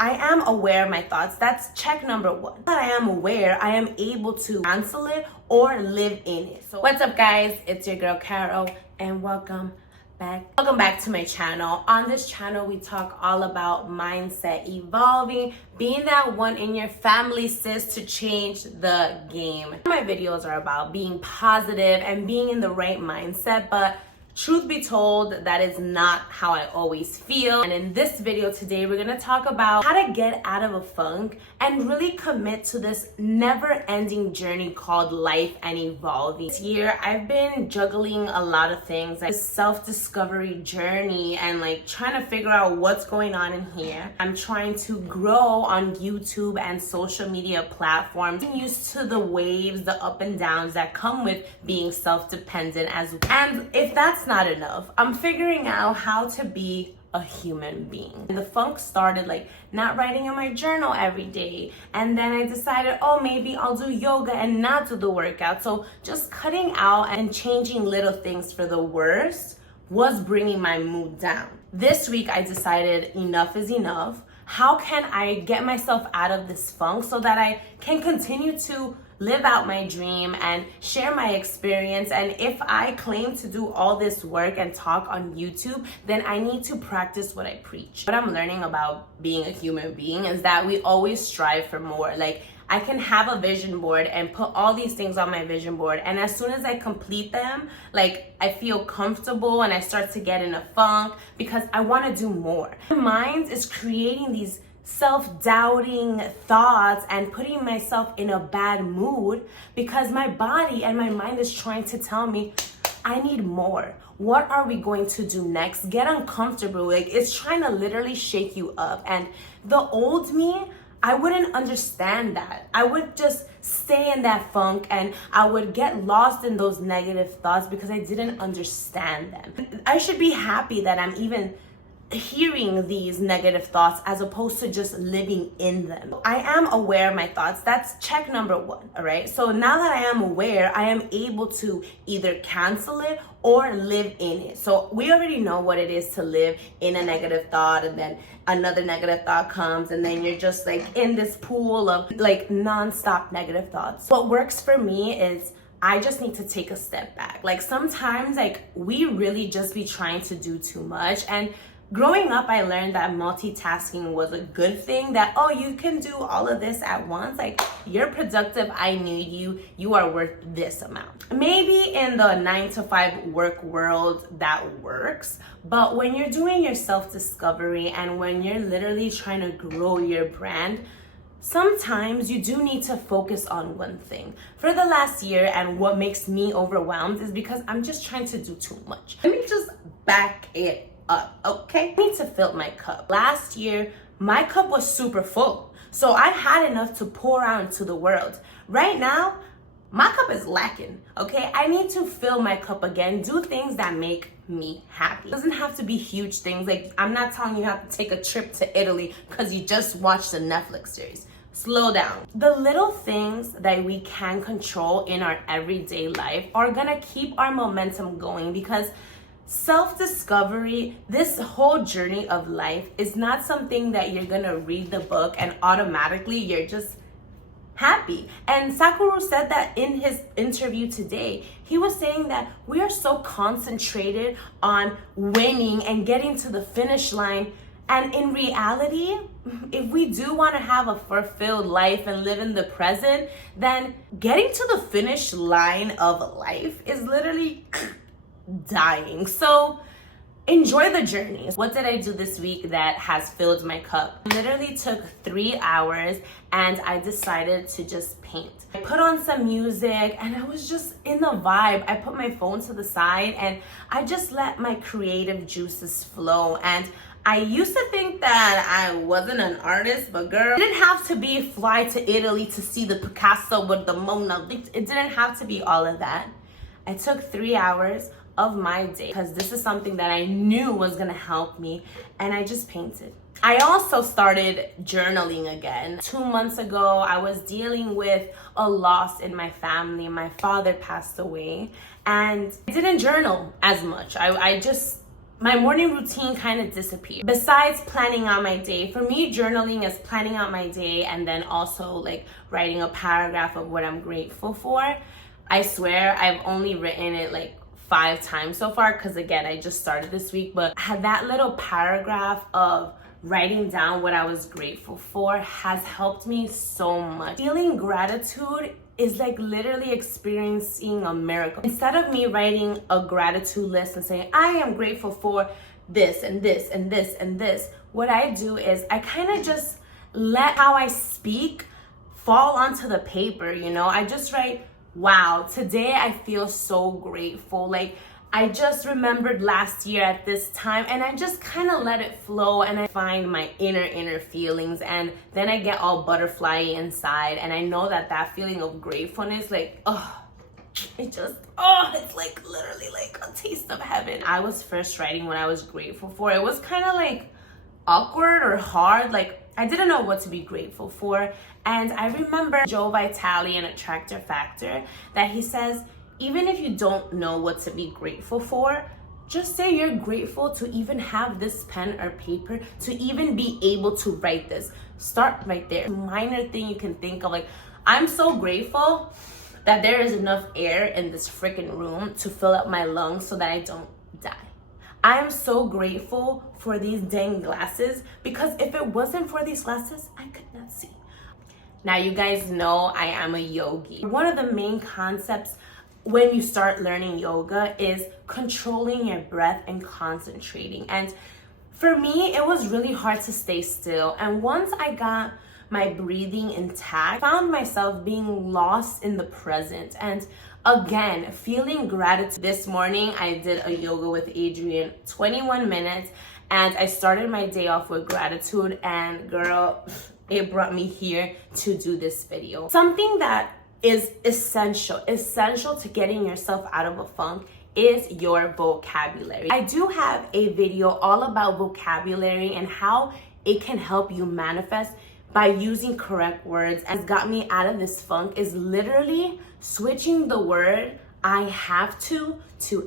I am aware of my thoughts. That's check number one. That I am aware, I am able to cancel it or live in it. So what's up, guys? It's your girl Carol, and welcome back to my channel. On this channel, we talk all about mindset, evolving, being that one in your family, sis, to change the game. My videos are about being positive and being in the right mindset, but truth be told, that is not how I always feel. And in this video today, we're gonna talk about how to get out of a funk and really commit to this never-ending journey called life and evolving. This year, I've been juggling a lot of things, like self-discovery journey and like trying to figure out what's going on in here. I'm trying to grow on YouTube and social media platforms. I'm used to the waves, the up and downs that come with being self-dependent as well. And if that's not enough, I'm figuring out how to be a human being. And the funk started like not writing in my journal every day, and then I decided, oh, maybe I'll do yoga and not do the workout. So just cutting out and changing little things for the worst was bringing my mood down. This week I decided enough is enough. How can I get myself out of this funk so that I can continue to live out my dream and share my experience? And if I claim to do all this work and talk on YouTube, then I need to practice what I preach. What I'm learning about being a human being is that we always strive for more. Like, I can have a vision board and put all these things on my vision board, and as soon as I complete them, like, I feel comfortable and I start to get in a funk because I want to do more. My mind is creating these self-doubting thoughts and putting myself in a bad mood because my body and my mind is trying to tell me I need more. What are we going to do next? Get uncomfortable. Like, it's trying to literally shake you up. And the old me, I wouldn't understand that. I would just stay in that funk and I would get lost in those negative thoughts because I didn't understand them. I should be happy that I'm even hearing these negative thoughts as opposed to just living in them. I am aware of my thoughts. That's check number one, all right? So now that I am aware, I am able to either cancel it or live in it. So we already know what it is to live in a negative thought, and then another negative thought comes, and then you're just like in this pool of like nonstop negative thoughts. What works for me is I just need to take a step back. Like, sometimes like we really just be trying to do too much, and growing up, I learned that multitasking was a good thing, that, oh, you can do all of this at once. Like, you're productive. I need you. You are worth this amount. Maybe in the 9-to-5 work world that works, but when you're doing your self-discovery and when you're literally trying to grow your brand, sometimes you do need to focus on one thing. For the last year, and what makes me overwhelmed is because I'm just trying to do too much. Let me just back it up, okay? I need to fill my cup. Last year, my cup was super full, so I had enough to pour out into the world. Right now, my cup is lacking, okay? I need to fill my cup again, do things that make me happy. It doesn't have to be huge things. Like, I'm not telling you have to take a trip to Italy because you just watched a Netflix series. Slow down. The little things that we can control in our everyday life are gonna keep our momentum going, because self-discovery, this whole journey of life, is not something that you're gonna read the book and automatically you're just happy. And Sakura said that in his interview today. He was saying that we are so concentrated on winning and getting to the finish line, and in reality, if we do want to have a fulfilled life and live in the present, then getting to the finish line of life is literally dying. So enjoy the journey. What did I do this week that has filled my cup? I literally took 3 hours and I decided to just paint. I put on some music and I was just in the vibe. I put my phone to the side and I just let my creative juices flow. And I used to think that I wasn't an artist, but girl, it didn't have to be fly to Italy to see the Picasso with the Mona Lisa. It didn't have to be all of that. I took 3 hours of my day because this is something that I knew was gonna help me, and I just painted. I also started journaling again. 2 months ago, I was dealing with a loss in my family. My father passed away, and I didn't journal as much. I just my morning routine kind of disappeared. Besides planning out my day, for me, journaling is planning out my day and then also like writing a paragraph of what I'm grateful for. I swear I've only written it like 5 times so far because again, I just started this week, but had that little paragraph of writing down what I was grateful for has helped me so much. Feeling gratitude is like literally experiencing a miracle. Instead of me writing a gratitude list and saying, I am grateful for this and this and this and this, what I do is I kind of just let how I speak fall onto the paper, you know? I just write, wow, today I feel so grateful. Like, I just remembered last year at this time, and I just kind of let it flow, and I find my inner feelings, and then I get all butterfly inside, and I know that feeling of gratefulness, like, it's like literally like a taste of heaven. I was first writing what I was grateful for. It was kind of like awkward or hard, like I didn't know what to be grateful for. And I remember Joe Vitale in Attractor Factor that he says, even if you don't know what to be grateful for, just say you're grateful to even have this pen or paper, to even be able to write this. Start right there. Minor thing you can think of, like, I'm so grateful that there is enough air in this freaking room to fill up my lungs so that I don't die. I am so grateful for these dang glasses, because if it wasn't for these glasses, I could not see. Now, you guys know I am a yogi. One of the main concepts when you start learning yoga is controlling your breath and concentrating. And for me, it was really hard to stay still. And once I got my breathing intact, I found myself being lost in the present. And again, feeling gratitude. This morning, I did a yoga with Adrienne, 21 minutes, and I started my day off with gratitude. And girl, it brought me here to do this video. Something that is essential to getting yourself out of a funk is your vocabulary. I do have a video all about vocabulary and how it can help you manifest by using correct words. And it's got me out of this funk is literally switching the word I have to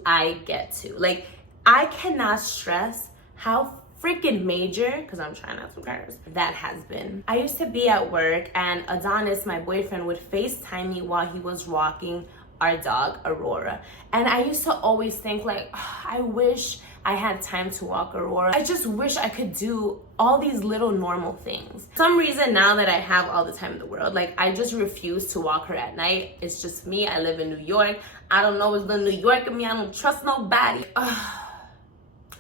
I get to. Like, I cannot stress how freaking major, because I'm trying not to curse, that has been. I used to be at work and Adonis, my boyfriend, would FaceTime me while he was walking our dog, Aurora. And I used to always think like, I wish I had time to walk Aurora. I just wish I could do all these little normal things. For some reason, now that I have all the time in the world, like, I just refuse to walk her at night. It's just me. I live in New York. I don't know, it's the New York in me. I don't trust nobody.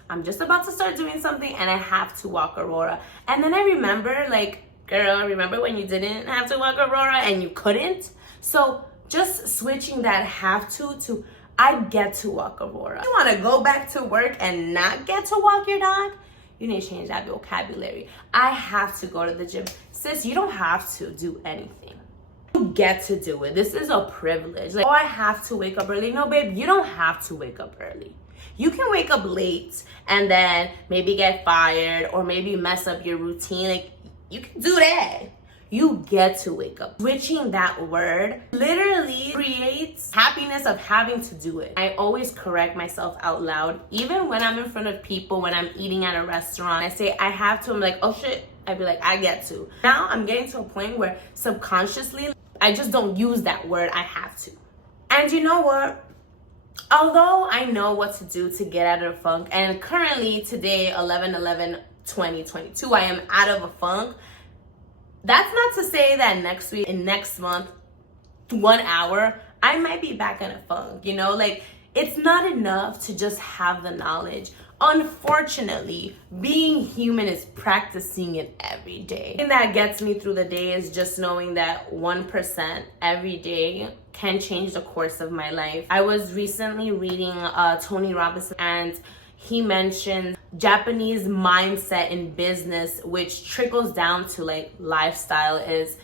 I'm just about to start doing something and I have to walk Aurora. And then I remember, like, girl, remember when you didn't have to walk Aurora and you couldn't? So just switching that have to I get to walk Aurora. You wanna go back to work and not get to walk your dog? You need to change that vocabulary. I have to go to the gym. Sis, you don't have to do anything. You get to do it. This is a privilege. Like, oh, I have to wake up early. No, babe, you don't have to wake up early. You can wake up late and then maybe get fired or maybe mess up your routine. Like, you can do that. You get to wake up. Switching that word literally creates happiness of having to do it. I always correct myself out loud. Even when I'm in front of people, when I'm eating at a restaurant, I say I have to, I'm like, oh shit. I'd be like, I get to. Now I'm getting to a point where subconsciously, I just don't use that word, I have to. And you know what? Although I know what to do to get out of a funk, and currently today, 11/11/2022, I am out of a funk. That's not to say that next week and next month, 1 hour, I might be back in a funk, you know? Like, it's not enough to just have the knowledge. Unfortunately, being human is practicing it every day. The thing that gets me through the day is just knowing that 1% every day can change the course of my life. I was recently reading Tony Robbins, and he mentioned Japanese mindset in business, which trickles down to like lifestyle, is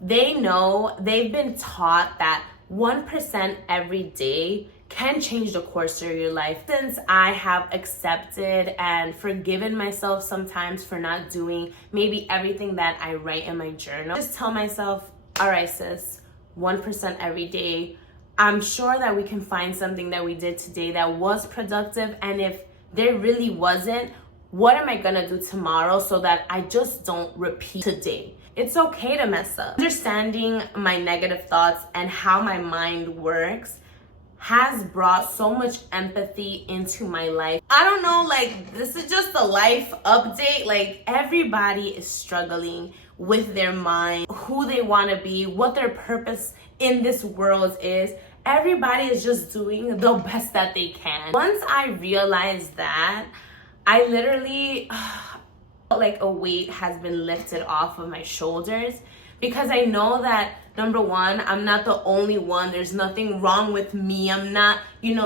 they know, they've been taught that 1% every day can change the course of your life. Since I have accepted and forgiven myself sometimes for not doing maybe everything that I write in my journal, just tell myself, all right, sis, 1% every day. I'm sure that we can find something that we did today that was productive, and if there really wasn't, what am I gonna do tomorrow so that I just don't repeat today? It's okay to mess up. Understanding my negative thoughts and how my mind works has brought so much empathy into my life. I don't know, like, this is just a life update. Like, everybody is struggling with their mind, who they want to be, what their purpose in this world is. Everybody is just doing the best that they can. Once I realized that, I literally felt like a weight has been lifted off of my shoulders, because I know that, number one, I'm not the only one. There's nothing wrong with me. I'm not,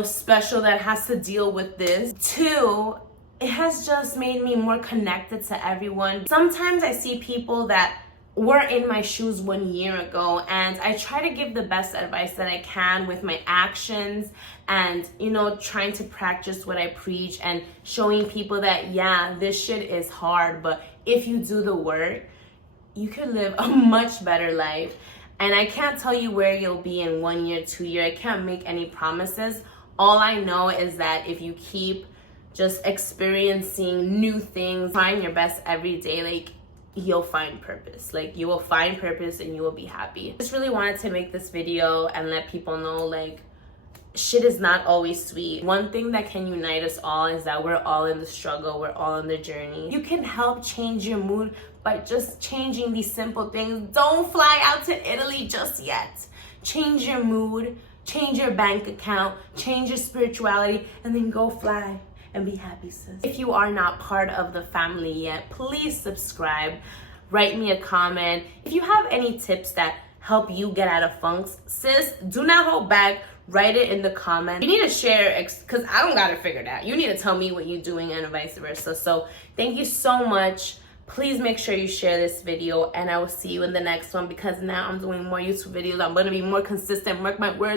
special that has to deal with this. Two, it has just made me more connected to everyone. Sometimes I see people that were in my shoes 1 year ago, and I try to give the best advice that I can with my actions and, trying to practice what I preach and showing people that, yeah, this shit is hard, but if you do the work, you can live a much better life. And I can't tell you where you'll be in 1 year, 2 years. I can't make any promises. All I know is that if you keep just experiencing new things, trying your best every day, like, you'll find purpose. Like, you will find purpose and you will be happy. I just really wanted to make this video and let people know, like, shit is not always sweet. One thing that can unite us all is that we're all in the struggle. We're all in the journey. You can help change your mood by just changing these simple things. Don't fly out to Italy just yet. Change your mood, change your bank account, change your spirituality, and then go fly and be happy, sis. If you are not part of the family yet, please subscribe. Write me a comment. If you have any tips that help you get out of funks, sis, do not hold back. Write it in the comments. You need to share, because I don't got it figured out. You need to tell me what you're doing and vice versa. So thank you so much. Please make sure you share this video, and I will see you in the next one, because now I'm doing more YouTube videos. I'm going to be more consistent, mark my words.